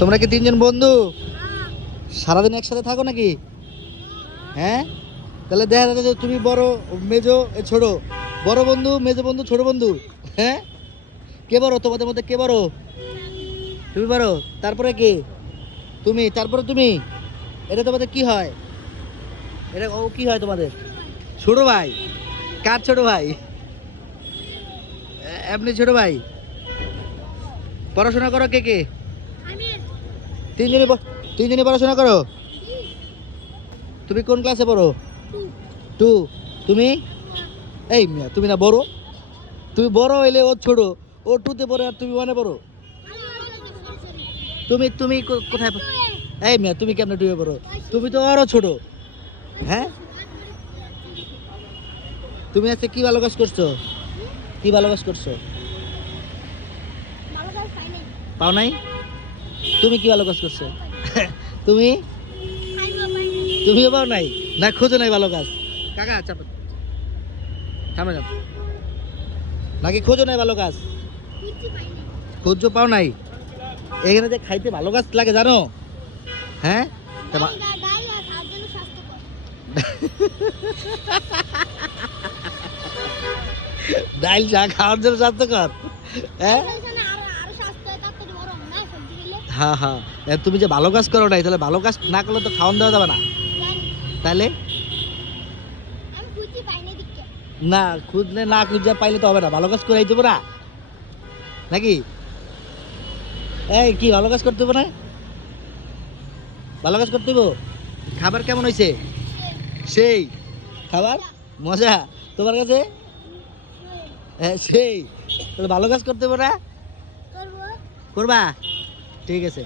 তোমরা কি তিনজন বন্ধু? সারাদিন একসাথে থাকো নাকি? হ্যাঁ, তাহলে দেখা যাচ্ছে যে তুমি বড়, মেজো, ছোট। বড় বন্ধু, মেজো বন্ধু, ছোট বন্ধু। হ্যাঁ, কে বড় তোমাদের মধ্যে? কে বড়? তুমি বড়, তারপরে কে? তুমি, তারপরে তুমি। এটা তোমাদের কি হয়? এটা ও কি হয় তোমাদের? ছোট ভাই। কার ছোট ভাই? এমনি ছোট ভাই। পড়াশোনা করো কে কে? তিনজনই তিনজনই পড়াশোনা করো। তুমি কোন ক্লাসে পড়ো? টু। তুমি? এই মিয়া, তুমি না বড়? তুমি বড় হইলে ও ছোট। ও টুতে পড়ে আর তুমি ওয়ানে পড়ো। তুমি তুমি কোথায় এই মিয়া, তুমি কেমনে টুয়ে পড়ো? তুমি তো আরো ছোট। হ্যাঁ, তুমি আজকে কি ভালো কাজ করছো? কি ভালো কাজ করছো? পাও নাই? তুমি কি ভালো কাজ করছো? তুমি তুমিও পাও নাই? না খোঁজো নাই ভালো কাজ? কাকা চাপ, সামনে যান। নাকি খোঁজো নাই ভালো কাজ? খোঁজো, পাও নাই? এখানে যে খাইতে ভালো কাজ লাগে জানো? হ্যাঁ, ডাইল শাক খাওয়ার জন্য স্বাস্থ্যকর। হ্যাঁ হ্যাঁ হ্যাঁ, তুমি যে ভালো কাজ করো নাই, তাহলে ভালো কাজ না করলে তো খাওয়ান দেওয়া যাবে না। তাহলে না খুঁজলে, না খুঁজে পাইলে তো হবে না, ভালো কাজ করে দেবো না নাকি? এই কি ভালো কাজ করতে হবে না? ভালো কাজ করতে হইব। খাবার কেমন হয়েছে? সেই খাবার মজা তোমার কাছে? হ্যাঁ সেই, তাহলে ভালো কাজ করতে হবে না? করবা? ঠিক আছে।